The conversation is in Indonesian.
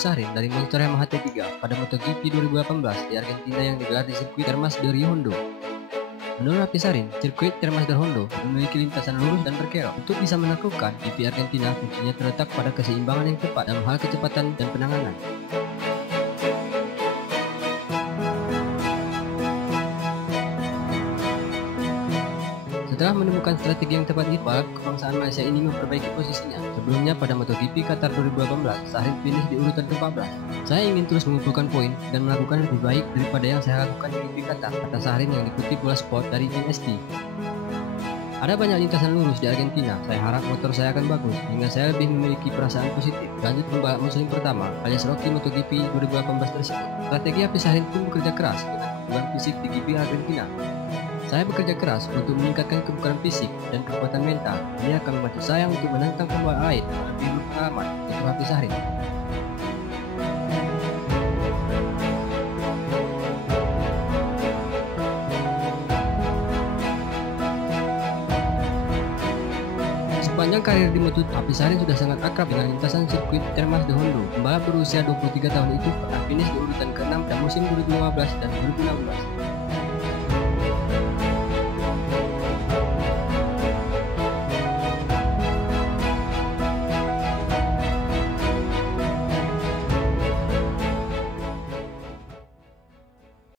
Aphisahrin dari Monster Yamaha T3 pada MotoGP 2018 di Argentina yang digelar di sirkuit Termas de Rio Hondo. Menurut Aphisahrin, sirkuit Termas de Hondo memiliki lintasan lurus dan berkelok. Untuk bisa menaklukkan GP Argentina, kuncinya terletak pada keseimbangan yang tepat dalam hal kecepatan dan penanganan. Setelah menemukan strategi yang tepat, balap kebangsaan Malaysia ini memperbaiki posisinya. Sebelumnya pada MotoGP Qatar 2018, Sahrin finish di urutan ke-14. Saya ingin terus mengumpulkan poin dan melakukan lebih baik daripada yang saya lakukan di GP Qatar, kata Sahrin yang dikutip Bola Sport dari tim ST. Ada banyak lintasan lurus di Argentina, saya harap motor saya akan bagus, hingga saya lebih memiliki perasaan positif. Lanjut pembalap muslim pertama, alias Rocky MotoGP 2018 tersebut. Strategi Aphisahrin pun bekerja keras dengan kebugaran fisik di GP Argentina. Saya bekerja keras untuk meningkatkan kebugaran fisik dan kekuatan mental. Ini akan membantu saya untuk menantang pembalap lain yang lebih berpengalaman, yaitu Aphisahrin. Sepanjang karir di Moto, Aphisahrin sudah sangat akrab dengan lintasan sirkuit Termas de Hondo. Pembalap berusia 23 tahun itu pernah finish di urutan ke-6 pada musim 2015 dan 2016.